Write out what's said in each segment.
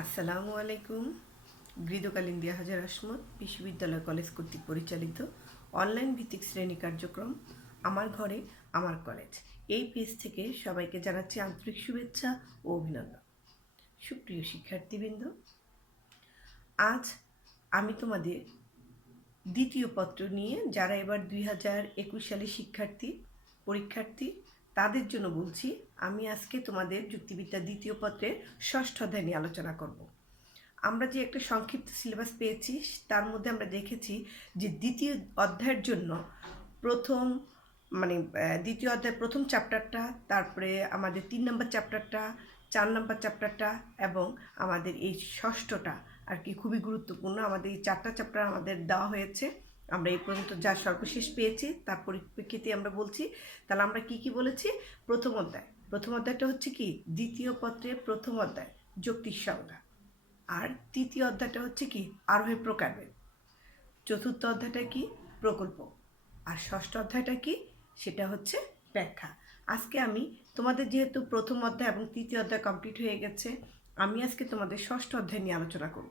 আসসালামু আলাইকুম। গৃহকাল ইন্ডিয়া হাজার আসমত বিশ্ববিদ্যালয় কলেজ কর্তৃক পরিচালিত অনলাইন ভিত্তিক শ্রেণী কার্যক্রম আমার ঘরে আমার কলেজ এই পেজ থেকে সবাইকে জানাচ্ছি আন্তরিক শুভেচ্ছা ও অভিনন্দন। সুপ্রিয় শিক্ষার্থীবৃন্দ, আজ আমি তোমাদের দ্বিতীয় পত্র নিয়ে যারা এবার 2021 সালের পরীক্ষার্থী তাদের জন্য বলছি। আমি আজকে তোমাদের যুক্তিবিদ্যা দ্বিতীয় পত্রের ষষ্ঠ অধ্যায় নিয়ে আলোচনা করব। আমরা যে একটা সংক্ষিপ্ত সিলেবাস পেয়েছি তার মধ্যে আমরা দেখেছি যে দ্বিতীয় অধ্যায়ের জন্য প্রথম দ্বিতীয় অধ্যায়ের প্রথম চ্যাপ্টারটা, তারপরে আমাদের 3 নম্বর চ্যাপ্টারটা, 4 নম্বর চ্যাপ্টারটা এবং আমাদের এই ষষ্ঠটা আর কি খুবই গুরুত্বপূর্ণ। আমাদের এই 4টা চ্যাপ্টার আমাদের দেওয়া হয়েছে। আমরা এই পর্যন্ত যা সর্বশেষ পেয়েছি তার পরিপ্রেক্ষিতে আমরা বলছি। তাহলে আমরা কি বলেছি? প্রথম অধ্যায়টা হচ্ছে কি দ্বিতীয় পত্রের প্রথম অধ্যায়, যৌক্তিক সংজ্ঞা। আর তৃতীয় অধ্যায়টা হচ্ছে কি আরোহের প্রকারভেদ। চতুর্থ অধ্যায়টা কি প্রকল্প। আর ষষ্ঠ অধ্যায়টা কি সেটা হচ্ছে ব্যাখ্যা। আজকে আমি তোমাদের যেহেতু প্রথম অধ্যায় এবং তৃতীয় অধ্যায় কমপ্লিট হয়ে গেছে, আমি আজকে তোমাদের ষষ্ঠ অধ্যায় নিয়ে আলোচনা করব।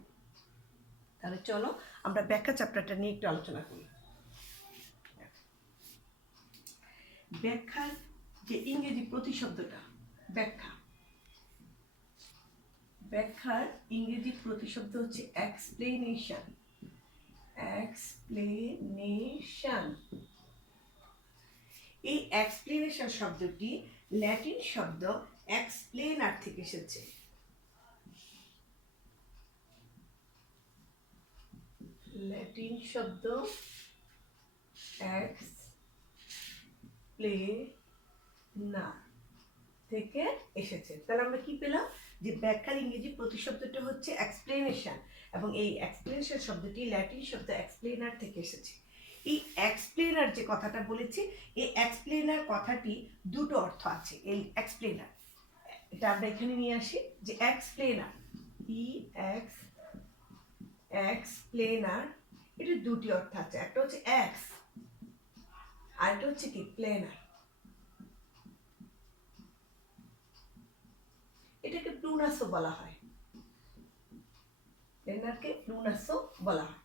তাহলে চলো আমরা ব্যাখ্যা চ্যাপ্টারটা নিয়ে একটু আলোচনা করি। ব্যাখ্যার যে ইংরেজি প্রতিশব্দটা ব্যাখ্যার ইংরেজি প্রতিশব্দ হচ্ছে এক্সপ্লেনেশন। এই এক্সপ্লেনেশন শব্দটি ল্যাটিন শব্দ এক্সপ্লেনার থেকে এসেছে। ল্যাটিন শব্দ এক্সপ্লেনার থেকে এসেছে। তাহলে আমরা কি পেলাম? যে ব্যাখ্যার ইংরেজি প্রতিশব্দটা হচ্ছে এক্সপ্লেনেশন এবং এই এক্সপ্লেনেশন শব্দটি ল্যাটিন শব্দ এক্সপ্লেনার থেকে এসেছে। এই এক্সপ্লেনার যে কথাটা বলেছি, এই এক্সপ্লেনার কথাটি দুটো অর্থ আছে। এই এক্সপ্লেনার এটা আমরা এখানে নিয়ে আসি যে এক্সপ্লেনার এক্সপ্লেনার এটা দুটি অর্থ আছে। একটা হচ্ছে এক্স আর একটা হচ্ছে কি প্লেনার। এটাকে প্লুরাসও বলা হয়, প্লেনারকে প্লুরাসও বলা হয়।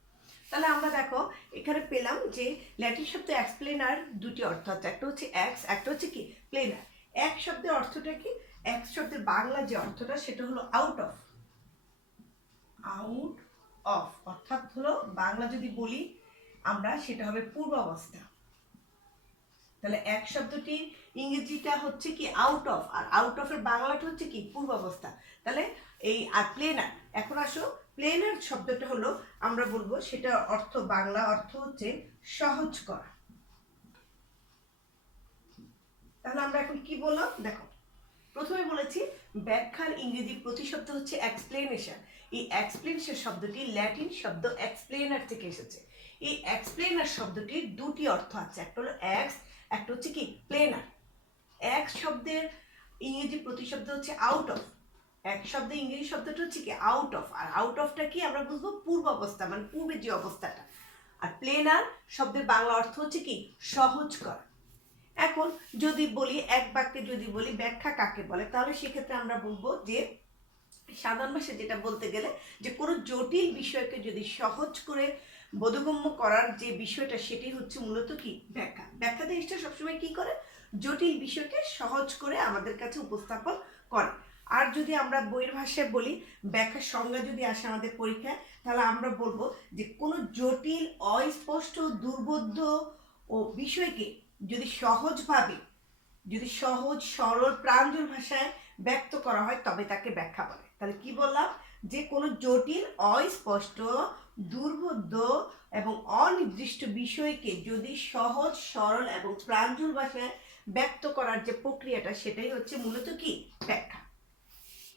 তাহলে আমরা দেখো এখানে পেলাম যে ল্যাটিন শব্দ এক্সপ্লেনার দুটি অর্থ আছে। একটা হচ্ছে এক্স, একটা হচ্ছে কি প্লেনার। এক শব্দের অর্থটা কি? এক্স শব্দের বাংলা যে অর্থটা সেটা হলো আউট অফ। অর্থাৎ হলো বাংলা যদি বলি আমরা সেটা হবে পূর্বাবস্থা। তাহলে এক শব্দটির ইংরেজিটা হচ্ছে কি আউট অফ, আর আউট অফ এর বাংলাটা হচ্ছে কি পূর্বাবস্থা। তাহলে এই আর প্লেনার, এখন আসো প্লেনার শব্দটা হলো আমরা বলবো সেটা অর্থ, বাংলা অর্থ হচ্ছে সহজ করা। তাহলে আমরা এখন কি বললাম দেখো, প্রথমে বলেছি ব্যাখ্যার ইংরেজি প্রতিশব্দ হচ্ছে এক্সপ্লেনেশন। এই এক্সপ্লেনেশন শব্দটি ল্যাটিন শব্দ এক্সপ্লেনার থেকে এসেছে। এই এক্সপ্লেনার শব্দটির দুটি অর্থ আছে, একটা হলো এক্স, একটা হচ্ছে কি প্লেনার। এক শব্দের ইংরেজি প্রতিশব্দ হচ্ছে আউট অফ। এক শব্দের ইংরেজি শব্দটা হচ্ছে কি আউট অফ, আর আউট অফটা কি আমরা বুঝবো পূর্ব অবস্থা, মানে পূর্বের যে অবস্থাটা। আর প্লেনার শব্দের বাংলা অর্থ হচ্ছে কি সহজ করা। এখন যদি বলি এক বাক্যে যদি বলি ব্যাখ্যা কাকে বলে, তাহলে সেক্ষেত্রে আমরা বলবো যে সাধারণ ভাষায় যেটা বলতে গেলে যে কোনো জটিল বিষয়কে যদি সহজ করে বোধগম্য করার যে বিষয়টা সেটি হচ্ছে মূলত কি ব্যাখ্যা। ব্যাখ্যা জিনিসটা সবসময় কি করে? জটিল বিষয়কে সহজ করে আমাদের কাছে উপস্থাপন করে। আর যদি আমরা বইয়ের ভাষায় বলি, ব্যাখ্যার সংজ্ঞা যদি আসে আমাদের পরীক্ষায়, তাহলে আমরা বলবো যে কোনো জটিল, অস্পষ্ট, দুর্বোধ্য ও বিষয়কে যদি সহজভাবে, যদি সহজ, সরল, প্রাঞ্জল ভাষায় ব্যক্ত করা হয় তবে তাকে ব্যাখ্যা বলে। তাহলে কি বললাম? যে কোনো জটিল, অস্পষ্ট, দুর্বোধ্য এবং অনির্দিষ্ট বিষয়কে যদি সহজ, সরল এবং প্রাঞ্জল ভাষায় ব্যক্ত করার যে প্রক্রিয়াটা সেটাই হচ্ছে মূলত কি ব্যাখ্যা।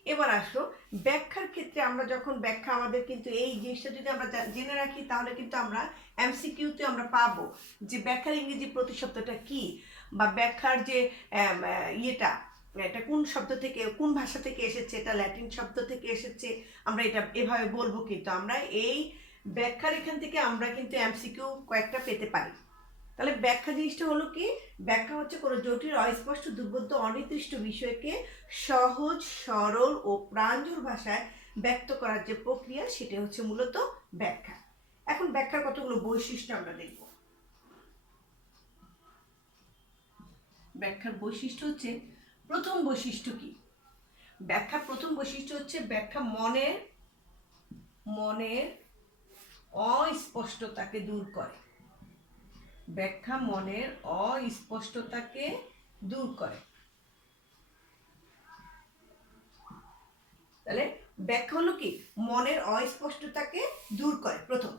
এবার আসো ব্যাখ্যার ক্ষেত্রে আমরা যখন ব্যাখ্যা, আমাদের কিন্তু এই জিনিসটা যদি আমরা জেনে রাখি তাহলে কিন্তু আমরা এমসিকিউতে আমরা পাবো যে ব্যাখ্যার ইংরেজি প্রতিশব্দটা কি, বা ব্যাখ্যার যে এটা কোন শব্দ থেকে, কোন ভাষা থেকে এসেছে, এটা ল্যাটিন শব্দ থেকে এসেছে, আমরা এটা এভাবে বলবো। কিন্তু আমরা এই ব্যাখ্যার এখান থেকে আমরা কিন্তু এমসিকিউ কয়েকটা পেতে পারি। তাহলে ব্যাখ্যা জিনিসটা হলো কি, ব্যাখ্যা হচ্ছে কোনো জটিল, অস্পষ্ট, দুর্বোধ্য, অনির্দিষ্ট বিষয়কে সহজ, সরল ও প্রাঞ্জল ভাষায় ব্যক্ত করার যে প্রক্রিয়া, সেটা হচ্ছে মূলত ব্যাখ্যা। এখন ব্যাখ্যার কতগুলো বৈশিষ্ট্য আমরা দেখব। ব্যাখ্যার বৈশিষ্ট্য হচ্ছে, প্রথম বৈশিষ্ট্য কি? ব্যাখ্যার প্রথম বৈশিষ্ট্য হচ্ছে ব্যাখ্যা মনের অস্পষ্টতাকে দূর করে। ব্যাখ্যা মনের অস্পষ্টতাকে দূর করে। তাহলে ব্যাখ্যা হলো কি, মনের অস্পষ্টতাকে দূর করে প্রথম।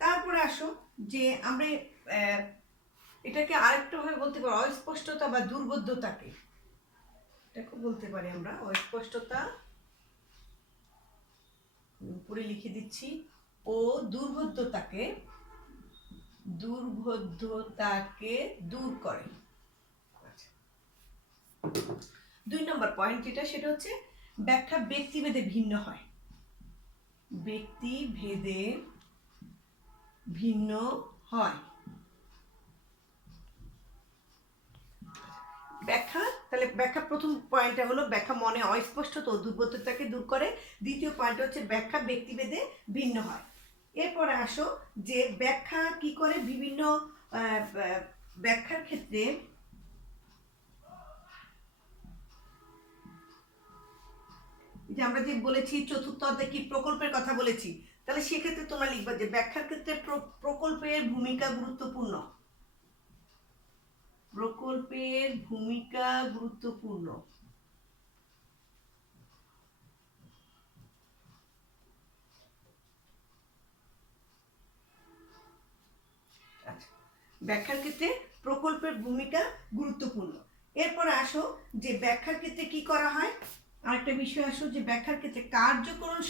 তারপরে আসো যে আমরা এটাকে আরেকটা ভাবে বলতে পারি, অস্পষ্টতা বা দুর্বোধ্যতাকে, এটাকে বলতে পারি আমরা অস্পষ্টতা, উপরে লিখে দিচ্ছি, ও দুর্বোধ্যতাকে দূর করে। 2 নম্বর পয়েন্ট যেটা, সেটা হচ্ছে ব্যাখ্যা ব্যক্তিভেদে ভিন্ন হয়। ব্যক্তিভেদে ভিন্ন হয় ব্যাখ্যা। তাহলে ব্যাখ্যা প্রথম পয়েন্টটা হলো ব্যাখ্যা মনে অস্পষ্টতা ও দুর্বোধ্যতাকে দূর করে। দ্বিতীয় পয়েন্ট হচ্ছে ব্যাখ্যা ব্যক্তিভেদে ভিন্ন হয়। এরপরে আসো যে ব্যাখ্যা কি করে, বিভিন্ন ব্যাখ্যার ক্ষেত্রে যে আমরা যে বলেছি চতুর্থ অধ্যায়ে কি প্রকল্পের কথা বলেছি, তাহলে সেক্ষেত্রে তোমরা লিখবা যে ব্যাখ্যার ক্ষেত্রে প্রকল্পের ভূমিকা গুরুত্বপূর্ণ। প্রকল্পের ভূমিকা গুরুত্বপূর্ণ। আচ্ছা, ব্যাখ্যার ক্ষেত্রে প্রকল্পের ভূমিকা গুরুত্বপূর্ণ। এরপর আসো যে ব্যাখ্যার ক্ষেত্রে কি করা হয়, আরেকটা বিষয় আসো যে ব্যাখ্যার ক্ষেত্রে কার্যকরণ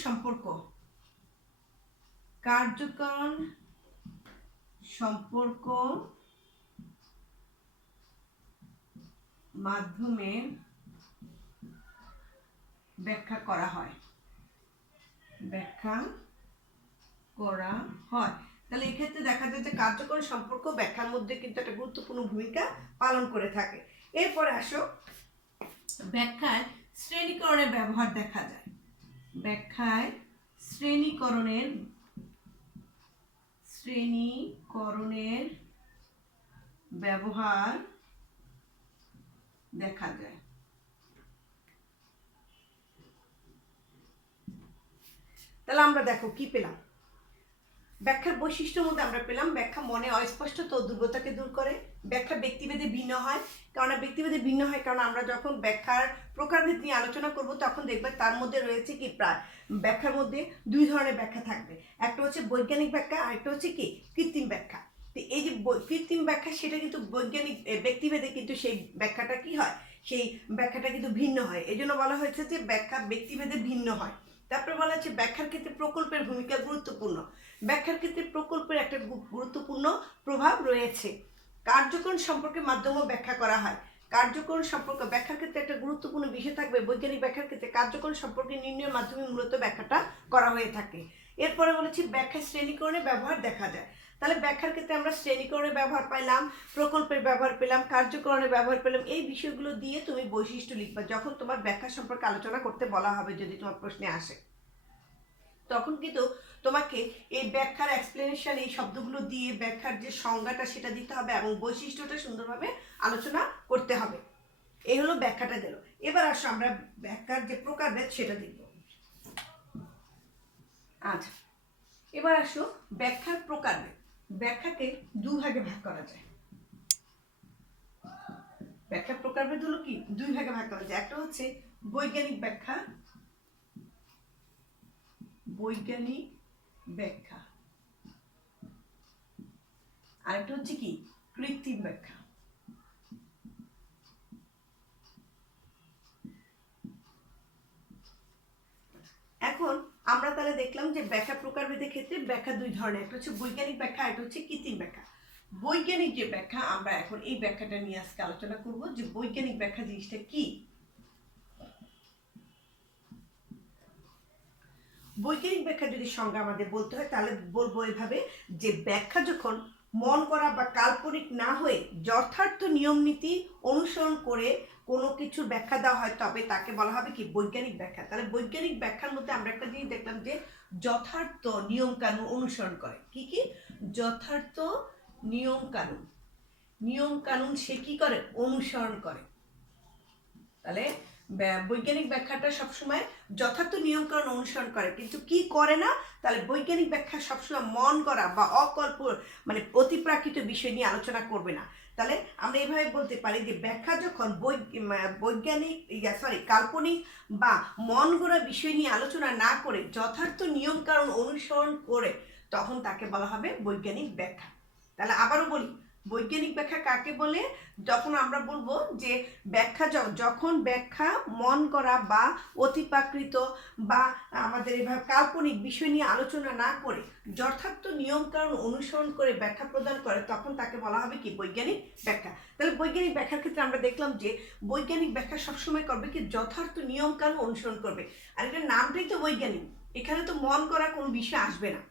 সম্পর্ক মাধ্যমে ব্যাখ্যা করা হয়। তাহলে এক্ষেত্রে দেখা যায় যে কার্যকরণ সম্পর্ক ব্যাখ্যার মধ্যে কিন্তু একটা গুরুত্বপূর্ণ ভূমিকা পালন করে থাকে। এরপরে আসো ব্যাখ্যায় শ্রেণীকরণের ব্যবহার দেখা যায়। ব্যাখ্যায় শ্রেণীকরণের ব্যবহার দেখা যায়। তাহলে আমরা দেখো কি পেলাম, ব্যাখ্যার বৈশিষ্ট্যের মধ্যে আমরা পেলাম ব্যাখ্যা মনে অস্পষ্টতা ও দুর্বলতাকে দূর করে। ব্যাখ্যা ব্যক্তিভেদে ভিন্ন হয়, কারণ ব্যক্তিভেদে ভিন্ন হয় কারণ আমরা যখন ব্যাখ্যার প্রকারভেদ নিয়ে আলোচনা করব তখন দেখবে তার মধ্যে রয়েছে কি, প্রায় ব্যাখ্যার মধ্যে 2 ধরনের ব্যাখ্যা থাকবে। একটা হচ্ছে বৈজ্ঞানিক ব্যাখ্যা, আর একটা হচ্ছে কি কৃত্রিম ব্যাখ্যা। তো এই যে কৃত্রিম ব্যাখ্যা, সেটা কিন্তু বৈজ্ঞানিক ব্যক্তিভেদে কিন্তু সেই ব্যাখ্যাটা কি হয়, সেই ব্যাখ্যাটা কিন্তু ভিন্ন হয়। এই জন্য বলা হয়েছে যে ব্যাখ্যা ব্যক্তিভেদে ভিন্ন হয়। তারপরে বলা হচ্ছে ব্যাখ্যার ক্ষেত্রে প্রকল্পের ভূমিকা গুরুত্বপূর্ণ। ব্যাখ্যার ক্ষেত্রে প্রকল্পের একটা গুরুত্বপূর্ণ প্রভাব রয়েছে। কার্যকরণ সম্পর্কে মাধ্যমেও ব্যাখ্যা করা হয়। কার্যকরণ সম্পর্ক ব্যাখ্যার ক্ষেত্রে একটা গুরুত্বপূর্ণ বিষয় থাকবে। বৈজ্ঞানিক ব্যাখ্যার ক্ষেত্রে কার্যকরণ সম্পর্কে নির্ণয়ের মাধ্যমে মূলত ব্যাখ্যাটা করা হয়ে থাকে। এরপরে বলেছি ব্যাখ্যা শ্রেণীকরণের ব্যবহার দেখা যায়। তাহলে ব্যাখ্যার ক্ষেত্রে আমরা শ্রেণীকরণের ব্যবহার পাইলাম, প্রকল্পের ব্যবহার পেলাম, কার্যকরণের ব্যবহার পেলাম। এই বিষয়গুলো দিয়ে তুমি বৈশিষ্ট্য লিখবা যখন তোমার ব্যাখ্যা সম্পর্কে আলোচনা করতে বলা হবে, যদি তোমার প্রশ্নে আসে। তখন কিন্তু তোমাকে এই ব্যাখ্যার এক্সপ্লেনেশন, এই শব্দগুলো দিয়ে ব্যাখ্যার যে সংজ্ঞাটা সেটা দিতে হবে এবং বৈশিষ্ট্যটা সুন্দরভাবে আলোচনা করতে হবে। এই হলো ব্যাখ্যাটা দিল। এবার আসো আমরা ব্যাখ্যার যে প্রকারভেদ সেটা দেখব। আচ্ছা, এবার আসো ব্যাখ্যার প্রকারভেদ। ব্যাখ্যাকে 2 ভাগে ভাগ করা যায়। ব্যাখ্যার প্রকারভেদ হলো কি, 2 ভাগে ভাগ করা যায়। একটা হচ্ছে বৈজ্ঞানিক ব্যাখ্যা, আরেকটা হচ্ছে কি কৃত্রিম ব্যাখ্যা। এখন আমরা তাহলে দেখলাম যে ব্যাখ্যা প্রকারভেদের ক্ষেত্রে ব্যাখ্যা 2 ধরনের, একটা হচ্ছে বৈজ্ঞানিক ব্যাখ্যা, একটা হচ্ছে কৃত্রিম ব্যাখ্যা। বৈজ্ঞানিক যে ব্যাখ্যা, আমরা এখন এই ব্যাখ্যাটা নিয়ে আজকে আলোচনা করব যে বৈজ্ঞানিক ব্যাখ্যা জিনিসটা কি। বৈজ্ঞানিক ব্যাখ্যা যদি সংজ্ঞা আমাদের বলতে হয় তাহলে বলবো এভাবে যে ব্যাখ্যা যখন মন করা বা কাল্পনিক না হয়ে যথার্থ নিয়ম নীতি অনুসরণ করে কোনো কিছুর ব্যাখ্যা দেওয়া হয় তবে তাকে বলা হবে কি বৈজ্ঞানিক ব্যাখ্যা। তাহলে বৈজ্ঞানিক ব্যাখ্যার মধ্যে আমরা একটা জিনিস দেখলাম যে যথার্থ নিয়ম কানুন অনুসরণ করে। কি কি? যথার্থ নিয়ম কানুন, নিয়ম কানুন সে কি করে? অনুসরণ করে। তাহলে বৈজ্ঞানিক ব্যাখ্যাটা সবসময় যথার্থ নিয়ম কানুন অনুসরণ করে, কিন্তু কি করে না? তাহলে বৈজ্ঞানিক ব্যাখ্যা সবসময় মন করা বা অকল্প মানে অতিপ্রাকৃত বিষয় নিয়ে আলোচনা করবে না। তাহলে আমরা এইভাবে বলতে পারি যে ব্যাখ্যা যখন বৈজ্ঞানিক কাল্পনিক বা মন গড়া বিষয় নিয়ে আলোচনা না করে যথার্থ নিয়ম কানুন অনুসরণ করে তখন তাকে বলা হবে বৈজ্ঞানিক ব্যাখ্যা। তাহলে আবারও বলি, বৈজ্ঞানিক ব্যাখ্যা কাকে বলে? যখন আমরা বলবো যে ব্যাখ্যা যখন ব্যাখ্যা মন করা বা অতিপ্রাকৃত বা আমাদের এভাবে কাল্পনিক বিষয় নিয়ে আলোচনা না করে যথার্থ নিয়ম কানুন অনুসরণ করে ব্যাখ্যা প্রদান করে তখন তাকে বলা হবে কি বৈজ্ঞানিক ব্যাখ্যা। তাহলে বৈজ্ঞানিক ব্যাখ্যার ক্ষেত্রে আমরা দেখলাম যে বৈজ্ঞানিক ব্যাখ্যা সবসময় করবে কি যথার্থ নিয়ম কানুন অনুসরণ করবে। আর এটার নামটাই তো বৈজ্ঞানিক, এখানে তো মন করা কোনো বিষয় আসবে না।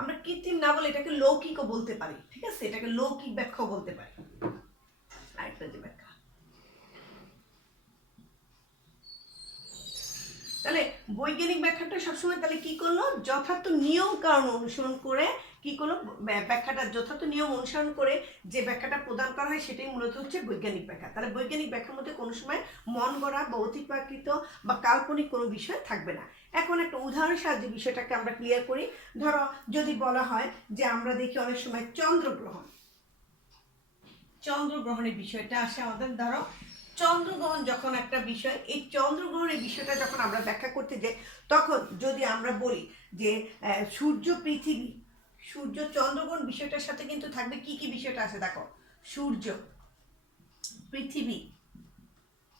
আমরা কৃত্রিম না বলে এটাকে লৌকিকও বলতে পারি, ঠিক আছে? এটাকে লৌকিক ব্যাখ্যাও বলতে পারি। আরেকটা যে ব্যাখ্যা, তাহলে বৈজ্ঞানিক ব্যাখ্যাটা সবসময় তাহলে কি করলো? যথার্থ নিয়ম কানুন অনুসরণ করে কি করলো? ব্যাখ্যাটা যথার্থ নিয়ম অনুসরণ করে যে ব্যাখ্যাটা প্রদান করা হয় সেটাই মূলত হচ্ছে বৈজ্ঞানিক ব্যাখ্যা। তাহলে বৈজ্ঞানিক ব্যাখ্যার মধ্যে কোনো সময় মন গড়া বা অতিপ্রাকৃত বা কাল্পনিক কোনো বিষয় থাকবে না। এখন একটা উদাহরণের সাহায্যে বিষয়টাকে আমরা ক্লিয়ার করি। ধরো যদি বলা হয় যে আমরা দেখি অনেক সময় চন্দ্রগ্রহণ, চন্দ্রগ্রহণের বিষয়টা আসে আমাদের। ধরো চন্দ্রগ্রহণ যখন একটা বিষয়, এই চন্দ্রগ্রহণের বিষয়টা যখন আমরা ব্যাখ্যা করতে যাই তখন যদি আমরা বলি যে সূর্য পৃথিবী, সূর্য চন্দ্রগ্রহণ বিষয়টার সাথে কিন্তু থাকবে কি কি বিষয়টা আছে দেখো, সূর্য, পৃথিবী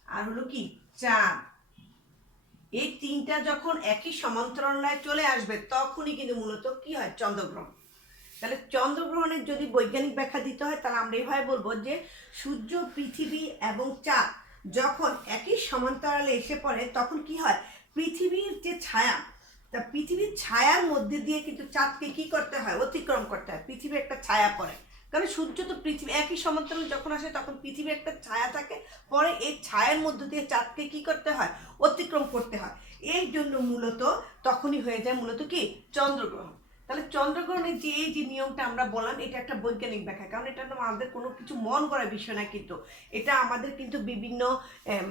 আর হলো কি চাঁদ, এই তিনটা যখন একই সমান্তরালে চলে আসবে তখনই কিন্তু মূলত কি হয়? চন্দ্রগ্রহণ। তাহলে চন্দ্রগ্রহণের যদি বৈজ্ঞানিক ব্যাখ্যা দিতে হয় তাহলে আমরা এভাবে বলবো যে সূর্য, পৃথিবী এবং চাঁদ যখন একই সমান্তরালে এসে পড়ে তখন কি হয়? পৃথিবীর যে ছায়া, তা পৃথিবীর ছায়ার মধ্যে দিয়ে কিন্তু চাঁদকে কি করতে হয়? অতিক্রম করতে হয়। পৃথিবীর একটা ছায়া পড়ে, কারণ সূর্য তো পৃথিবী একই সমান্তরালে যখন আসে তখন পৃথিবীর একটা ছায়া থাকে, পরে এই ছায়ার মধ্যে দিয়ে চাঁদকে কি করতে হয়? অতিক্রম করতে হয়। এই জন্য মূলত তখনই হয়ে যায় মূলত কি? চন্দ্রগ্রহণ। তাহলে চন্দ্রগ্রহণের যে এই যে নিয়মটা আমরা বললাম এটা একটা বৈজ্ঞানিক ব্যাখ্যা, কারণ এটা আমাদের কোনো কিছু মন করা বিষয় না, কিন্তু এটা আমাদের কিন্তু বিভিন্ন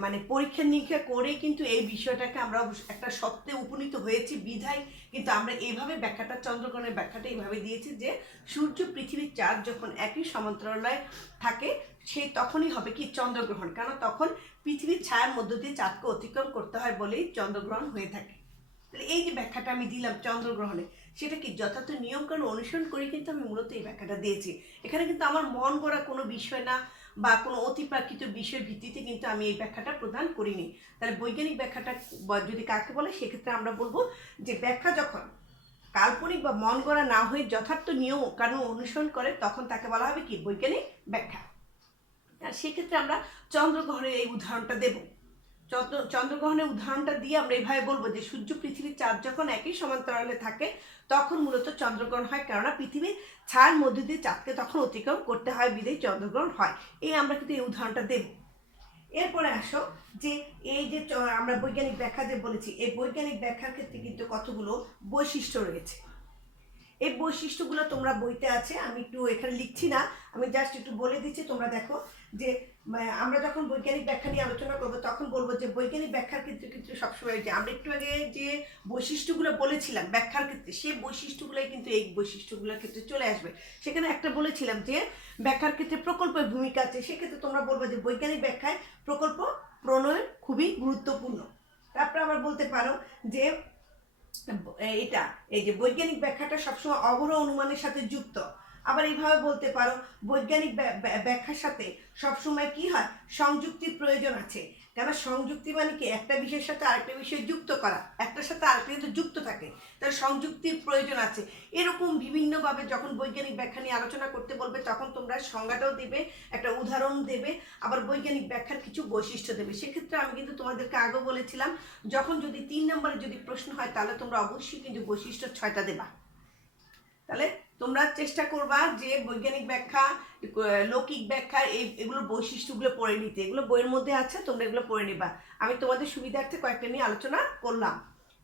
মানে পরীক্ষা নিরীক্ষা করে কিন্তু এই বিষয়টাকে আমরা একটা সত্যে উপনীত হয়েছি বিধায় কিন্তু আমরা এইভাবে ব্যাখ্যাটা, চন্দ্রগ্রহণের ব্যাখ্যাটা এইভাবে দিয়েছি যে সূর্য, পৃথিবীর চাঁদ যখন একই সমান্তরালে থাকে সেই তখনই হবে কি? চন্দ্রগ্রহণ। কারণ তখন পৃথিবীর ছায়ার মধ্য দিয়ে চাঁদকে অতিক্রম করতে হয় বলেই চন্দ্রগ্রহণ হয়ে থাকে। তাহলে এই যে ব্যাখ্যাটা আমি দিলাম চন্দ্রগ্রহণে, সেটা কি যথার্থ নিয়মকানুন অনুসরণ করে কিন্তু আমি মূলত এই ব্যাখ্যাটা দিয়েছি। এখানে কিন্তু আমার মন গড়া কোনো বিষয় না বা কোনো অতিপ্রাকৃত বিষয়ের ভিত্তিতে কিন্তু আমি এই ব্যাখ্যাটা প্রদান করিনি। তাহলে বৈজ্ঞানিক ব্যাখ্যাটা যদি কাকে বলে সেক্ষেত্রে আমরা বলবো যে ব্যাখ্যা যখন কাল্পনিক বা মন গড়া না হয়ে যথার্থ নিয়ম কানুন অনুসরণ করে তখন তাকে বলা হবে কি? বৈজ্ঞানিক ব্যাখ্যা। আর সেক্ষেত্রে আমরা চন্দ্রগ্রহণের এই উদাহরণটা দেব। চন্দ্রগ্রহণের উদাহরণটা দিয়ে আমরা এইভাবে বলবো যে সূর্য, পৃথিবীর চাঁদ যখন একই সমান্তরালে থাকে তখন মূলত চন্দ্রগ্রহণ হয়, কেননা পৃথিবীর ছায়ার মধ্যে দিয়ে চাঁদকে তখন অতিক্রম করতে হয় বিধেয় চন্দ্রগ্রহণ হয়। এই আমরা কিন্তু এই উদাহরণটা দেব। এরপরে আসো যে এই যে আমরা বৈজ্ঞানিক ব্যাখ্যা যে বলেছি, এই বৈজ্ঞানিক ব্যাখ্যার ক্ষেত্রে কিন্তু কতগুলো বৈশিষ্ট্য রয়েছে। এই বৈশিষ্ট্যগুলো তোমরা বইতে আছে, আমি একটু এখানে লিখছি না, আমি জাস্ট একটু বলে দিচ্ছি, তোমরা দেখো যে আমরা যখন বৈজ্ঞানিক ব্যাখ্যা নিয়ে আলোচনা করবো তখন বলবো যে বৈজ্ঞানিক ব্যাখ্যার ক্ষেত্রে কিন্তু সবসময় যে আমরা একটু আগে যে বৈশিষ্ট্যগুলো বলেছিলাম ব্যাখ্যার ক্ষেত্রে, সেই বৈশিষ্ট্যগুলোই কিন্তু এই বৈশিষ্ট্যগুলোর ক্ষেত্রে চলে আসবে। সেখানে একটা বলেছিলাম যে ব্যাখ্যার ক্ষেত্রে প্রকল্পের ভূমিকা আছে, সেক্ষেত্রে তোমরা বলবো যে বৈজ্ঞানিক ব্যাখ্যায় প্রকল্প প্রণয়ন খুবই গুরুত্বপূর্ণ। তারপরে আবার বলতে পারো যে এটা এই যে বৈজ্ঞানিক ব্যাখ্যাটা সবসময় অবরোহ অনুমানের সাথে যুক্ত। আবার এইভাবে বলতে পারো বৈজ্ঞানিক ব্যাখ্যার সাথে সবসময় কি হয়? সংযুক্তির প্রয়োজন আছে। কেন সংযুক্তি মানে কি? একটা বিষয়ের সাথে আরেকটা বিষয় যুক্ত করা, একটার সাথে আরেকটা কিন্তু যুক্ত থাকে, তার সংযুক্তির প্রয়োজন আছে। এরকম বিভিন্নভাবে যখন বৈজ্ঞানিক ব্যাখ্যা নিয়ে আলোচনা করতে বলবে তখন তোমরা সংজ্ঞাটাও দেবে, একটা উদাহরণ দেবে, আবার বৈজ্ঞানিক ব্যাখ্যার কিছু বৈশিষ্ট্য দেবে। সেক্ষেত্রে আমি কিন্তু তোমাদেরকে আগেও বলেছিলাম যখন যদি 3 নম্বরে যদি প্রশ্ন হয় তাহলে তোমরা অবশ্যই কিন্তু বৈশিষ্ট্য 6টা দেবা। তাহলে তোমরা চেষ্টা করবা যে বৈজ্ঞানিক ব্যাখ্যা, লৌকিক ব্যাখ্যা এগুলোর বৈশিষ্ট্যগুলো পড়ে নিতে। এগুলো বইয়ের মধ্যে আছে, তোমরা এগুলো পড়ে নিবা। আমি তোমাদের সুবিধার্থে কয়েকটা নিয়ে আলোচনা করলাম।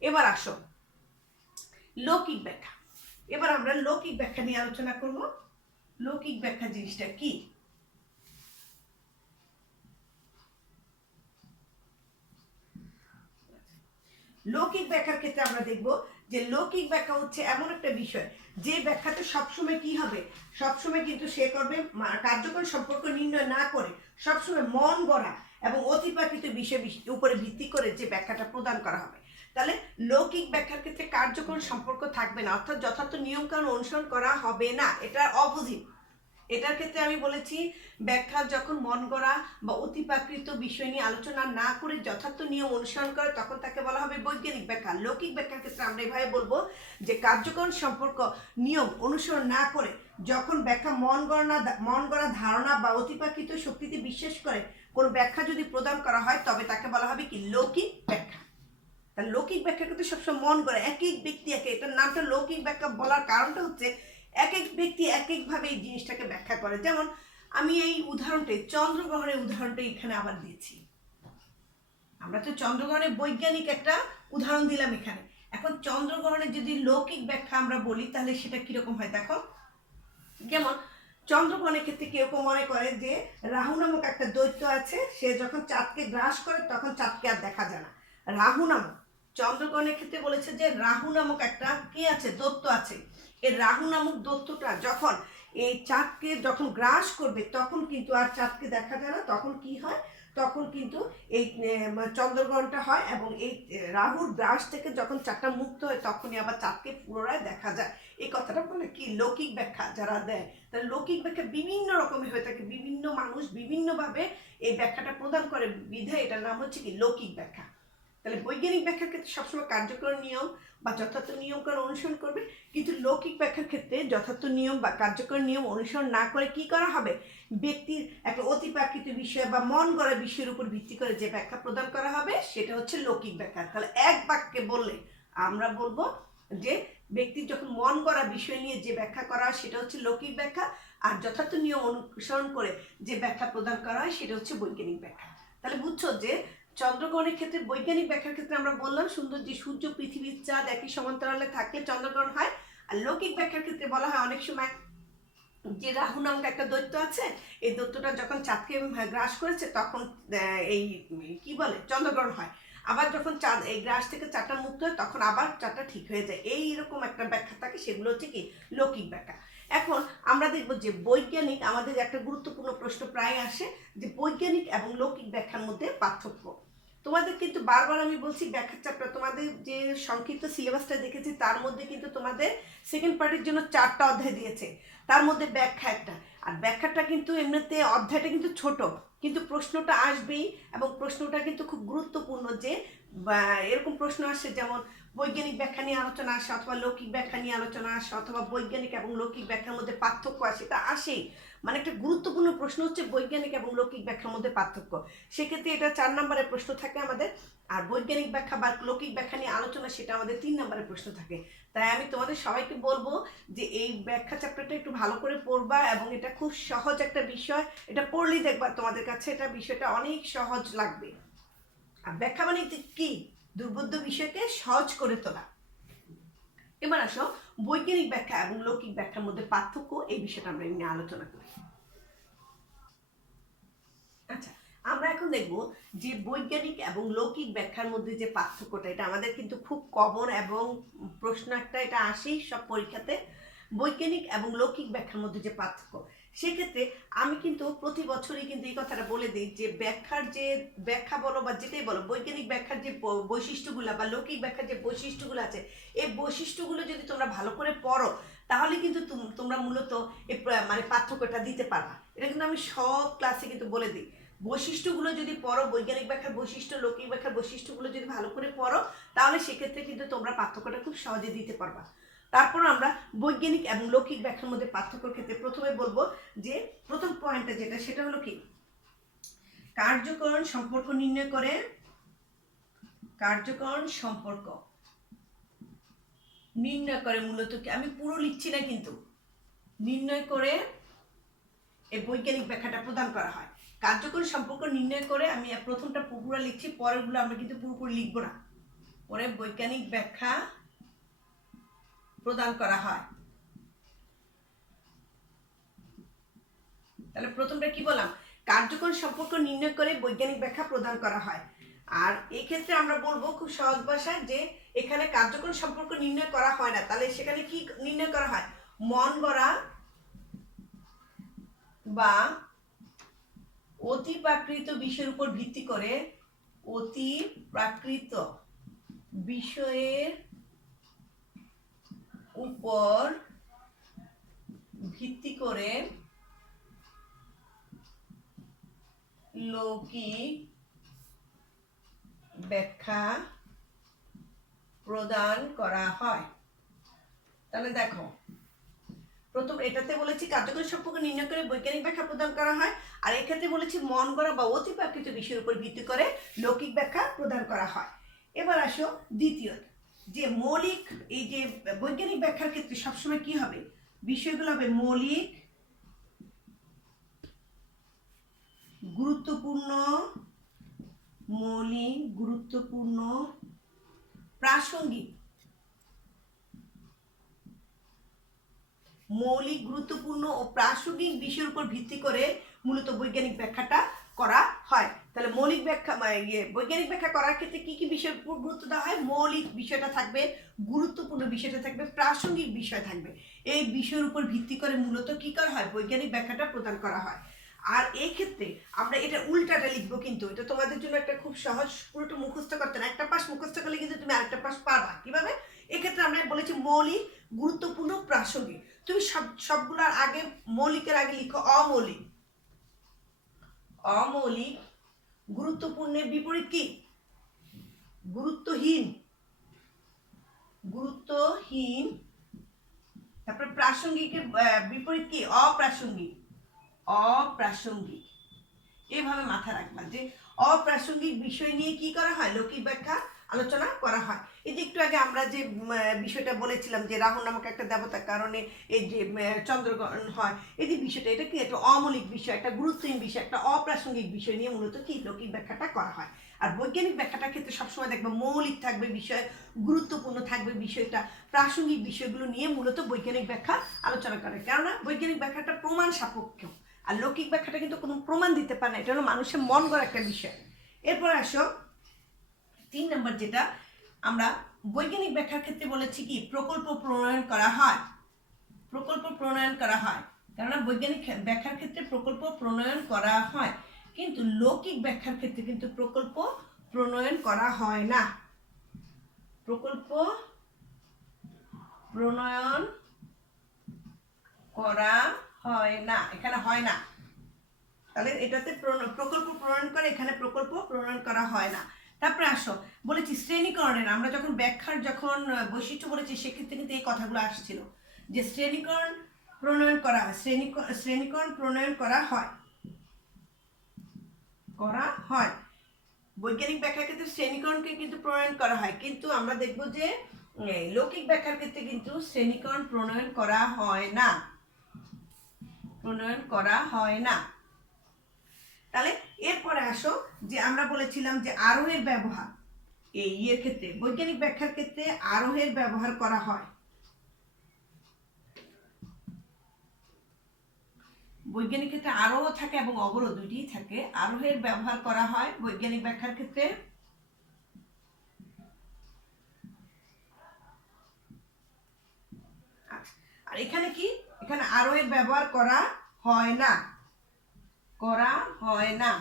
এবার আসো লৌকিক ব্যাখ্যা। এবার আমরা লৌকিক ব্যাখ্যা নিয়ে আলোচনা করব। লৌকিক ব্যাখ্যা জিনিসটা কি? লৌকিক ব্যাখ্যার ক্ষেত্রে আমরা দেখব যে লৌকিক ব্যাখ্যা হচ্ছে এমন একটা বিষয় যে ব্যাখ্যাতে সবসময় কি হবে, সবসময় কিন্তু সে করবে কার্যকর সম্পর্ক নির্ণয় না করে সবসময় মন গড়া এবং অতিপ্রাকৃত বিষয় উপরে ভিত্তি করে যে ব্যাখ্যাটা প্রদান করা হবে। তাহলে লৌকিক ব্যাখ্যার ক্ষেত্রে কার্যকর সম্পর্ক থাকবে না, অর্থাৎ যথার্থ নিয়মকানুন অনুসরণ করা হবে না, এটা অপোজিট। এটার ক্ষেত্রে আমি বলেছি ব্যাখ্যা যখন মন গড়া বা অতিপ্রাকৃত বিষয় নিয়ে আলোচনা না করে যথার্থ নিয়ম অনুসরণ করে তখন তাকে বলা হবে বৈজ্ঞানিক ব্যাখ্যা। লৌকিক ব্যাখ্যার ক্ষেত্রে আমরা এভাবে বলবো যে কার্যকর সম্পর্ক নিয়ম অনুসরণ না করে যখন ব্যাখ্যা মন গড়া ধারণা বা অতিপ্রাকৃত শক্তিতে বিশ্বাস করে কোন ব্যাখ্যা যদি প্রদান করা হয় তবে তাকে বলা হবে কি লৌকিক ব্যাখ্যা। তাহলে লৌকিক ব্যাখ্যা কিন্তু সবসময় মন গড়া, এক এক ব্যক্তি এটার নামটা লৌকিক ব্যাখ্যা বলার কারণটা হচ্ছে এক এক ব্যক্তি এক একভাবে এই জিনিসটাকে ব্যাখ্যা করে। যেমন আমি এই উদাহরণটাই, চন্দ্রগ্রহণের উদাহরণটা এখানে আবার দিয়েছি। আমরা তো চন্দ্রগ্রহণের বৈজ্ঞানিক একটা উদাহরণ দিলাম এখানে। এখন চন্দ্রগ্রহণের যদি লৌকিক ব্যাখ্যা আমরা বলি তাহলে সেটা কিরকম হয় দেখো। যেমন চন্দ্রগ্রহণের ক্ষেত্রে কেউ কেউ মনে করে যে রাহু নামক একটা দৈত্য আছে, সে যখন চাঁদকে গ্রাস করে তখন চাঁদকে আর দেখা যায় না। রাহু নামক চন্দ্রগ্রহণের ক্ষেত্রে বলেছে যে রাহু নামক একটা কি আছে, দৈত্য আছে। এই রাহু নামক দৈত্যটা যখন এই চাঁদকে যখন গ্রাস করবে তখন কিন্তু আর চাঁদকে দেখা যায় না। তখন কি হয়, তখন কিন্তু এই চন্দ্রগ্রহণটা হয় এবং এই রাহুর গ্রাস থেকে যখন চাঁদটা মুক্ত হয় তখনই আবার চাঁদকে পুনরায় দেখা যায়। এই কথাটা বলে কি লৌকিক ব্যাখ্যা যারা দেয়। তাহলে লৌকিক ব্যাখ্যা বিভিন্ন রকমের হয়ে থাকে, বিভিন্ন মানুষ বিভিন্নভাবে এই ব্যাখ্যাটা প্রদান করে, বিধায় এটার নাম হচ্ছে কি লৌকিক ব্যাখ্যা। তাহলে বৈজ্ঞানিক ব্যাখ্যার ক্ষেত্রে সবসময় কার্যকর নিয়ম বা যথার্থ নিয়মকানুন অনুসরণ করবে, কিন্তু লৌকিক ব্যাখ্যার ক্ষেত্রে যথার্থ নিয়ম বা কার্যকর নিয়ম অনুসরণ না করে কি করা হবে, ব্যক্তির একটা অতিপ্রাকৃত বিষয় বা মন গড়া বিষয়ের উপর ভিত্তি করে যে ব্যাখ্যা প্রদান করা হবে সেটা হচ্ছে লৌকিক ব্যাখ্যা। তাহলে এক বাক্যে বললে আমরা বলবো যে ব্যক্তির যখন মন গড়া বিষয় নিয়ে যে ব্যাখ্যা করা হয় সেটা হচ্ছে লৌকিক ব্যাখ্যা, আর যথার্থ নিয়ম অনুসরণ করে যে ব্যাখ্যা প্রদান করা হয় সেটা হচ্ছে বৈজ্ঞানিক ব্যাখ্যা। তাহলে বুঝছো যে চন্দ্রগ্রহণের ক্ষেত্রে বৈজ্ঞানিক ব্যাখ্যার ক্ষেত্রে আমরা বললাম সুন্দর যে সূর্য পৃথিবীর চাঁদ একই সমান্তরালে থাকলে চন্দ্রগ্রহণ হয়। আর লৌকিক ব্যাখ্যার ক্ষেত্রে বলা হয় অনেক সময় যে রাহু নামক একটা দৈত্য আছে, এই দৈত্যটা যখন চাঁদকে গ্রাস করেছে তখন এই কি বলে চন্দ্রগ্রহণ হয়। আবার যখন চাঁদ এই গ্রাস থেকে চাঁদটা মুক্ত হয় তখন আবার চাঁদটা ঠিক হয়ে যায়। এইরকম একটা ব্যাখ্যা থাকে, সেগুলো হচ্ছে কি লৌকিক ব্যাখ্যা। এখন আমরা দেখব যে বৈজ্ঞানিক, আমাদের একটা গুরুত্বপূর্ণ প্রশ্ন প্রায় আসে যে বৈজ্ঞানিক এবং লৌকিক ব্যাখ্যার মধ্যে পার্থক্য। তোমাদের কিন্তু বারবার আমি বলছি ব্যাখ্যার চ্যাপ্টার, তোমাদের যে সংক্ষিপ্ত সিলেবাসটা দেখেছি তার মধ্যে কিন্তু তোমাদের সেকেন্ড পার্টের জন্য 4টা অধ্যায় দিয়েছে, তার মধ্যে ব্যাখ্যা একটা। আর ব্যাখ্যাটা কিন্তু এমনিতে অধ্যায়টা কিন্তু ছোট, কিন্তু প্রশ্নটা আসবেই এবং প্রশ্নটা কিন্তু খুব গুরুত্বপূর্ণ। যে এরকম প্রশ্ন আসে যেমন বৈজ্ঞানিক ব্যাখ্যা নিয়ে আলোচনা আসে অথবা লৌকিক ব্যাখ্যা নিয়ে আলোচনা আসে অথবা বৈজ্ঞানিক এবং লৌকিক ব্যাখ্যার মধ্যে পার্থক্য আসে, এটা আসেই। মানে একটা গুরুত্বপূর্ণ প্রশ্ন হচ্ছে বৈজ্ঞানিক এবং লৌকিক ব্যাখ্যার মধ্যে পার্থক্য। সেক্ষেত্রে এটা 4 নম্বরের প্রশ্ন থাকে আমাদের। আর বৈজ্ঞানিক ব্যাখ্যা বা লৌকিক ব্যাখ্যা নিয়ে আলোচনা সেটা আমাদের 3 নম্বরের প্রশ্ন থাকে। তাই আমি তোমাদের সবাইকে বলবো যে এই ব্যাখ্যা চ্যাপ্টারটা একটু ভালো করে পড়বা এবং এটা খুব সহজ একটা বিষয়, এটা পড়লেই দেখবা তোমাদের কাছে এটা বিষয়টা অনেক সহজ লাগবে। আর ব্যাখ্যা মানে কি, দুর্বোধ্য বিষয়কে সহজ করে তোলা। এবার আসো বৈজ্ঞানিক ব্যাখ্যা এবং লৌকিক ব্যাখ্যার মধ্যে পার্থক্য, এই বিষয়টা আমরা নিয়ে আলোচনা করি। আচ্ছা, আমরা এখন দেখব যে বৈজ্ঞানিক এবং লৌকিক ব্যাখ্যার মধ্যে যে পার্থক্যটা, এটা আমাদের কিন্তু খুব কমন এবং প্রশ্ন একটা এটা আসেই সব পরীক্ষাতে। বৈজ্ঞানিক এবং লৌকিক ব্যাখ্যার মধ্যে যে পার্থক্য, সেক্ষেত্রে আমি কিন্তু প্রতি বছরই কিন্তু এই কথাটা বলে দিই যে ব্যাখ্যার যে ব্যাখ্যা বলো বা যেটাই বলো, বৈজ্ঞানিক ব্যাখ্যার যে বৈশিষ্ট্যগুলো বা লৌকিক ব্যাখ্যার যে বৈশিষ্ট্যগুলো আছে, এই বৈশিষ্ট্যগুলো যদি তোমরা ভালো করে পড়ো তাহলে কিন্তু তোমরা মূলত মানে পার্থক্যটা দিতে পারবা। এটা কিন্তু আমি সব ক্লাসে কিন্তু বলে দিই, বৈশিষ্ট্যগুলো যদি পড়ো, বৈজ্ঞানিক ব্যাখ্যার বৈশিষ্ট্য লৌকিক ব্যাখ্যার বৈশিষ্ট্যগুলো যদি ভালো করে পড়ো তাহলে সেক্ষেত্রে কিন্তু তোমরা পার্থক্যটা খুব সহজে দিতে পারবা। তারপর আমরা বৈজ্ঞানিক এবং লৌকিক ব্যাখ্যার মধ্যে পার্থক্যের ক্ষেত্রে প্রথমে বলবো যে প্রথম পয়েন্টটা যেটা সেটা হলো কি, কার্যকরণ সম্পর্ক নির্ণয় করে, কার্যকরণ সম্পর্ক নির্ণয় করে মূলত কি, আমি পুরো লিখছি না কিন্তু নির্ণয় করে এই বৈজ্ঞানিক ব্যাখ্যাটা প্রদান করা হয়। কার্যকরী সম্পর্ক নির্ণয় করে, আমি প্রথমটা পুরো লিখছি, পরেরগুলো আমরা কিন্তু পুরোপুরি লিখবো না। পরে বৈজ্ঞানিক ব্যাখ্যা প্রদান করা হয়। তাহলে প্রথমটা কি বললাম, কার্যকরী সম্পর্ক নির্ণয় করে বৈজ্ঞানিক ব্যাখ্যা প্রদান করা হয়। আর এই ক্ষেত্রে আমরা বলবো খুব সহজ ভাষায় যে এখানে কার্যকরী সম্পর্ক নির্ণয় করা হয় না, তাহলে সেখানে কি নির্ণয় করা হয়, মন গড়া বা অতি প্রাকৃত বিষয়ের উপর ভিত্তি করে, অতি প্রাকৃত বিষয়ের উপর ভিত্তি করে লৌকিক ব্যাখ্যা প্রদান করা হয়। তাহলে দেখো, প্রথম এটাতে বলেছি কার্যকরী সম্পর্ক নির্ণয় করে বৈজ্ঞানিক ব্যাখ্যা প্রদান করা হয়, আর এক্ষেত্রে বলেছি মন গড়া বা অতি প্রাকৃত বিষয়ের উপর ভিত্তি করে লৌকিক ব্যাখ্যা প্রদান করা হয়। এবার আসো দ্বিতীয়, যে মৌলিক, এই যে বৈজ্ঞানিক ব্যাখ্যার ক্ষেত্রে সবসময় কি হবে, বিষয়গুলো হবে মৌলিক, গুরুত্বপূর্ণ, মৌলিক, গুরুত্বপূর্ণ, প্রাসঙ্গিক, মৌলিক, গুরুত্বপূর্ণ ও প্রাসঙ্গিক বিষয়ের উপর ভিত্তি করে মূলত বৈজ্ঞানিক ব্যাখ্যাটা করা হয়। তাহলে মৌলিক ব্যাখ্যা বৈজ্ঞানিক ব্যাখ্যা করার ক্ষেত্রে কি কি বিষয়ের উপর গুরুত্ব দেওয়া হয়, মৌলিক বিষয়টা থাকবে, গুরুত্বপূর্ণ বিষয়টা থাকবে, প্রাসঙ্গিক বিষয় থাকবে। এই বিষয়ের উপর ভিত্তি করে মূলত কি করা হয়, বৈজ্ঞানিক ব্যাখ্যাটা প্রদান করা হয়। আর এই ক্ষেত্রে আমরা এটা উল্টাটা লিখবো, কিন্তু এটা তোমাদের জন্য একটা খুব সহজ, পুরোটা মুখস্থ করতে না, একটা পাশ মুখস্থ করলে কিন্তু তুমি আরেকটা পাশ পারবা। কিভাবে, এক্ষেত্রে আমরা বলেছি মৌলিক, গুরুত্বপূর্ণ, প্রাসঙ্গিক। তুমি সবগুলোর আগে, মৌলিকের আগে লিখো অমৌলিক। অমৌলিক, গুরুত্বপূর্ণের বিপরীত কি, গুরুত্বহীন, গুরুত্বহীন। তারপরে প্রাসঙ্গিকের বিপরীত কি, অপ্রাসঙ্গিক, অপ্রাসঙ্গিক। এভাবে মাথায় রাখবা যে অপ্রাসঙ্গিক বিষয় নিয়ে কি করা হয়, লৌকিক ব্যাখ্যা আলোচনা করা হয়। এই যে একটু আগে আমরা যে বিষয়টা বলেছিলাম যে রাহু নামক একটা দেবতার কারণে এই যে চন্দ্রগ্রহণ হয়, এই যে বিষয়টা, এটা কি একটা অমৌলিক বিষয়, একটা গুরুত্বহীন বিষয়, একটা অপ্রাসঙ্গিক বিষয় নিয়ে মূলত কি লৌকিক ব্যাখ্যাটা করা হয়। আর বৈজ্ঞানিক ব্যাখ্যাটার ক্ষেত্রে সবসময় দেখবে মৌলিক থাকবে বিষয়, গুরুত্বপূর্ণ থাকবে বিষয়টা, প্রাসঙ্গিক বিষয়গুলো নিয়ে মূলত বৈজ্ঞানিক ব্যাখ্যা আলোচনা করে। কেননা বৈজ্ঞানিক ব্যাখ্যাটা প্রমাণ সাপেক্ষ, আর লৌকিক ব্যাখ্যাটা কিন্তু কোনো প্রমাণ দিতে পারে না, এটা হলো মানুষের মন গড়া একটা বিষয়। এরপর আসো 3 নম্বর, যেটা আমরা বৈজ্ঞানিক ব্যাখ্যার ক্ষেত্রে বলেছি কি, প্রকল্প প্রণয়ন করা হয়, প্রকল্প প্রণয়ন করা হয়। কেননা বৈজ্ঞানিক ব্যাখ্যার ক্ষেত্রে প্রকল্প প্রণয়ন করা হয়, কিন্তু লৌকিক ব্যাখ্যার ক্ষেত্রে কিন্তু প্রকল্প প্রণয়ন করা হয় না, প্রকল্প প্রণয়ন করা হয় না, এখানে হয় না। তাহলে এটাতে প্রকল্প প্রণয়ন করে, এখানে প্রকল্প প্রণয়ন করা হয় না। তারপরে আসো, বলেছি শ্রেণীকরণের, আমরা যখন ব্যাখ্যার যখন বৈশিষ্ট্য বলেছি সেক্ষেত্রে কিন্তু এই কথাগুলো আসছিল যে শ্রেণীকরণ প্রণয়ন করা হয়, শ্রেণীকরণ প্রণয়ন করা হয়, করা হয়। বৈজ্ঞানিক ব্যাখ্যার ক্ষেত্রে শ্রেণীকরণকে কিন্তু প্রণয়ন করা হয়, কিন্তু আমরা দেখব যে লৌকিক ব্যাখ্যার ক্ষেত্রে কিন্তু শ্রেণীকরণ প্রণয়ন করা হয় না, প্রণয়ন করা হয় না। তাহলে এরপরে আসো, যে আমরা বলেছিলাম যে আরোহের ব্যবহার, এই ইয়ের ক্ষেত্রে বৈজ্ঞানিক ব্যাখ্যার ক্ষেত্রে আরোহের ব্যবহার করা হয়, বৈজ্ঞানিক ক্ষেত্রে আরোহ থাকে এবং অবরোধ দুইটিই থাকে, আরোহের ব্যবহার করা হয় বৈজ্ঞানিক ব্যাখ্যার ক্ষেত্রে। আর এখানে কি, এখানে আরোহের ব্যবহার করা হয় না, করা হয় না।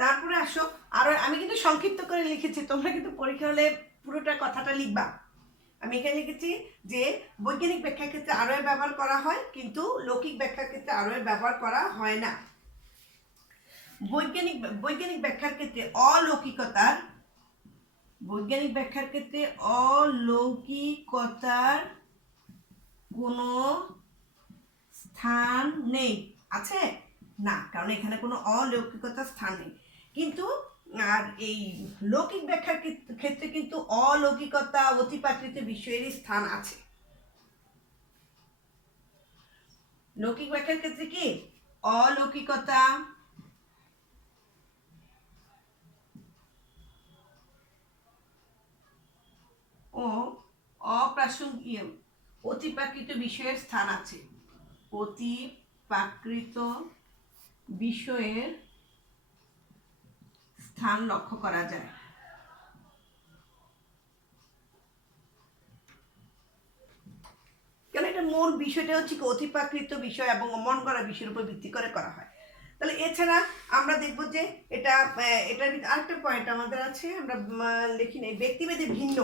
তারপরে আসো, আরো আমি কিন্তু সংক্ষিপ্ত করে লিখেছি, তোমরা কিন্তু পরীক্ষা হলে পুরোটা কথাটা লিখবা। আমি এখানে লিখেছি যে বৈজ্ঞানিক ব্যাখ্যার ক্ষেত্রে আরোহের ব্যবহার করা হয়, কিন্তু লৌকিক ব্যাখ্যার ক্ষেত্রে আরোহের ব্যবহার করা হয় না। বৈজ্ঞানিক ব্যাখ্যার ক্ষেত্রে অলৌকিকতার, বৈজ্ঞানিক ব্যাখ্যার ক্ষেত্রে অলৌকিকতার কোনো স্থান নেই, আছে না, কারণ এখানে কোনো অলৌকিকতার স্থান নেই। কিন্তু আর এই লৌকিক ব্যাখ্যার ক্ষেত্রে কিন্তু অলৌকিকতা, অতিপ্রাকৃত বিষয়েরই স্থান আছে। লৌকিক ব্যাখ্যার ক্ষেত্রে কি অলৌকিকতা ও অপ্রাসঙ্গিক অতিপ্রাকৃত বিষয়ের স্থান আছে। অতিপ্রাকৃত বিষয়ের স্থান লক্ষ্য করা যায়। কেন এটা মূল বিষয়টা হচ্ছে কি অতিপ্রাকৃত বিষয় এবং মন গড়া বিষয়ের উপর ভিত্তি করে করা হয়। তাহলে এছাড়া আমরা দেখব যে এটার আরেকটা পয়েন্ট আমাদের আছে, আমরা লিখি নেই ব্যক্তিভেদে ভিন্ন,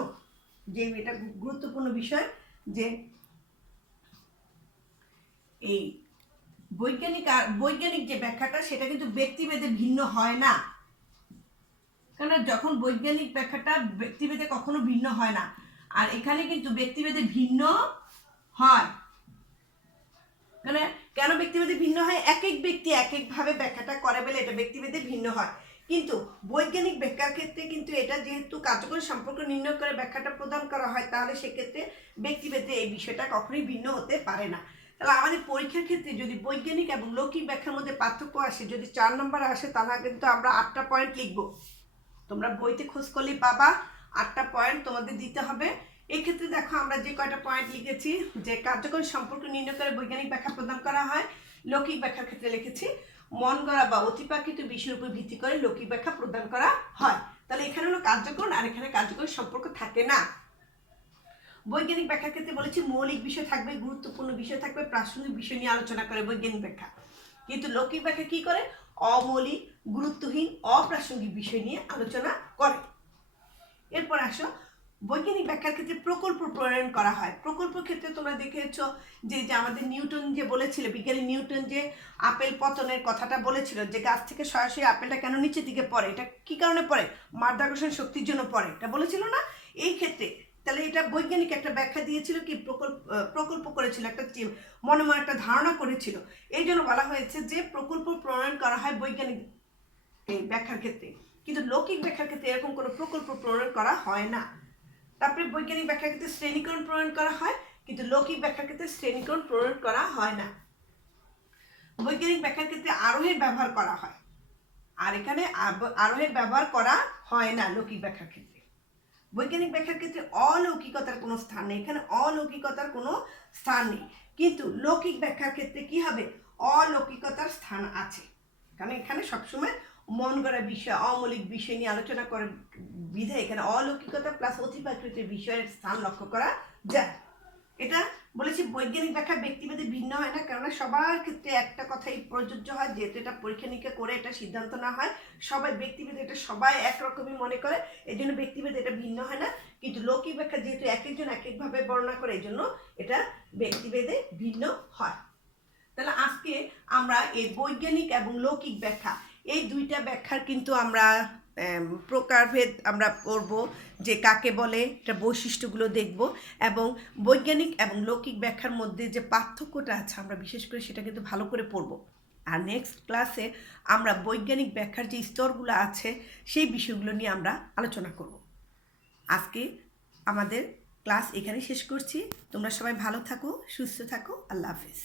যে এটা গুরুত্বপূর্ণ বিষয় যে এই বৈজ্ঞানিক যে ব্যাখ্যাটা সেটা কিন্তু ব্যক্তিভেদে ভিন্ন হয় না। কারণ যখন বৈজ্ঞানিক ব্যাখ্যাটা ব্যক্তিভেদে কখনো ভিন্ন হয় না, আর এখানে কিন্তু ব্যক্তিভেদে ভিন্ন হয়। মানে কেন ব্যক্তিভেদে ভিন্ন হয়? এক এক ব্যক্তি এক একভাবে ব্যাখ্যাটা করে বলে এটা ব্যক্তিভেদে ভিন্ন হয়। কিন্তু বৈজ্ঞানিক ব্যাখ্যার ক্ষেত্রে কিন্তু এটা যেহেতু কার্যকরী সম্পর্ক নির্ণয় করে ব্যাখ্যাটা প্রদান করা হয়, তাহলে সেক্ষেত্রে ব্যক্তিভেদে এই বিষয়টা কখনোই ভিন্ন হতে পারে না। তাহলে আমাদের পরীক্ষার ক্ষেত্রে যদি বৈজ্ঞানিক এবং লৌকিক ব্যাখ্যার মধ্যে পার্থক্য আসে, যদি 4 নম্বর আসে, তাহলে কিন্তু আমরা 8টা পয়েন্ট লিখবো। তোমরা বইতে খোঁজ করলেই পাবা, 8টা পয়েন্ট তোমাদের দিতে হবে। এই ক্ষেত্রে দেখো আমরা যে কয়টা পয়েন্ট লিখেছি, যে কার্যকরী সম্পর্ক নির্ণয় করে বৈজ্ঞানিক ব্যাখ্যা প্রদান করা হয়। লৌকিক ব্যাখ্যার ক্ষেত্রে লিখেছি মন গড়া বা অতিপ্রাকৃত বিষয়ের উপর ভিত্তি করে লৌকিক ব্যাখ্যা প্রদান করা হয়। তাহলে এখানে হলো কার্যকর, আর এখানে কার্যকরী সম্পর্ক থাকে না। বৈজ্ঞানিক ব্যাখ্যার ক্ষেত্রে বলেছি মৌলিক বিষয় থাকবে, গুরুত্বপূর্ণ বিষয় থাকবে, প্রাসঙ্গিক বিষয় নিয়ে আলোচনা করে বৈজ্ঞানিক ব্যাখ্যা। কিন্তু লৌকিক ব্যাখ্যা কি করে? অমৌলিক, গুরুত্বহীন, অপ্রাসঙ্গিক বিষয় নিয়ে আলোচনা করে। এরপর আসো বৈজ্ঞানিক ব্যাখ্যার ক্ষেত্রে প্রকল্প প্রণয়ন করা হয়। প্রকল্প ক্ষেত্রে তোমরা দেখেছো যে আমাদের নিউটন যে বলেছিল, বিজ্ঞানী নিউটন যে আপেল পতনের কথাটা বলেছিল, যে গাছ থেকে সরাসরি আপেলটা কেন নিচের দিকে পড়ে, এটা কি কারণে পড়ে? মাধ্যাকর্ষণ শক্তির জন্য পড়ে, এটা বলেছিল না? এই ক্ষেত্রে তাহলে এটা বৈজ্ঞানিক একটা ব্যাখ্যা দিয়েছিল, কি প্রকল্প করেছিল, একটা মনে মনে একটা ধারণা করেছিল। এই জন্য বলা হয়েছে যে প্রকল্প প্রণয়ন করা হয় বৈজ্ঞানিক এই ব্যাখ্যার ক্ষেত্রে। কিন্তু লৌকিক ব্যাখ্যার ক্ষেত্রে এরকম কোনো প্রকল্প প্রণয়ন করা হয় না। তারপরে বৈজ্ঞানিক ব্যাখ্যার ক্ষেত্রে শ্রেণীকরণ প্রণয়ন করা হয়, কিন্তু লৌকিক ব্যাখ্যার ক্ষেত্রে শ্রেণীকরণ প্রণয়ন করা হয় না। বৈজ্ঞানিক ব্যাখ্যার ক্ষেত্রে আরোহের ব্যবহার করা হয়, আর এখানে আরোহের ব্যবহার করা হয় না লৌকিক ব্যাখ্যার ক্ষেত্রে। বৈজ্ঞানিক ব্যাখ্যার ক্ষেত্রে অলৌকিকতার কোনো স্থান নেই, এখানে অলৌকিকতার কোনো স্থান নেই। কিন্তু লৌকিক ব্যাখ্যার ক্ষেত্রে কি হবে? অলৌকিকতার স্থান আছে, কারণ এখানে সবসময় মন গড়া বিষয়, অমৌলিক বিষয় নিয়ে আলোচনা করে বিধায় এখানে অলৌকিকতা প্লাস অতিপ্রাকৃত বিষয়ের স্থান লক্ষ্য করা যায়। এটা বলেছি বৈজ্ঞানিক ব্যাখ্যা ব্যক্তিভেদে ভিন্ন হয় না, কেননা সবার ক্ষেত্রে একটা কথাই প্রযোজ্য হয়, যেহেতু এটা পরীক্ষা নিরীক্ষা করে এটা সিদ্ধান্ত না হয়, সবাই ব্যক্তিভেদে এটা সবাই একরকমই মনে করে, এই জন্য ব্যক্তিভেদে এটা ভিন্ন হয় না। কিন্তু লৌকিক ব্যাখ্যা যেহেতু এক একজন এক একভাবে বর্ণনা করে, এই জন্য এটা ব্যক্তিভেদে ভিন্ন হয়। তাহলে আজকে আমরা এই বৈজ্ঞানিক এবং লৌকিক ব্যাখ্যা, এই দুইটা ব্যাখ্যার কিন্তু আমরা প্রকারভেদ আমরা পড়ব, যে কাকে বলে, এটা বৈশিষ্ট্যগুলো দেখব, এবং বৈজ্ঞানিক এবং লৌকিক ব্যাখ্যার মধ্যে যে পার্থক্যটা আছে আমরা বিশেষ করে সেটা কিন্তু ভালো করে পড়ব। আর নেক্সট ক্লাসে আমরা বৈজ্ঞানিক ব্যাখ্যার যে স্তরগুলো আছে সেই বিষয়গুলো নিয়ে আমরা আলোচনা করব। আজকে আমাদের ক্লাস এখানে শেষ করছি। তোমরা সবাই ভালো থাকো, সুস্থ থাকো। আল্লাহ হাফেজ।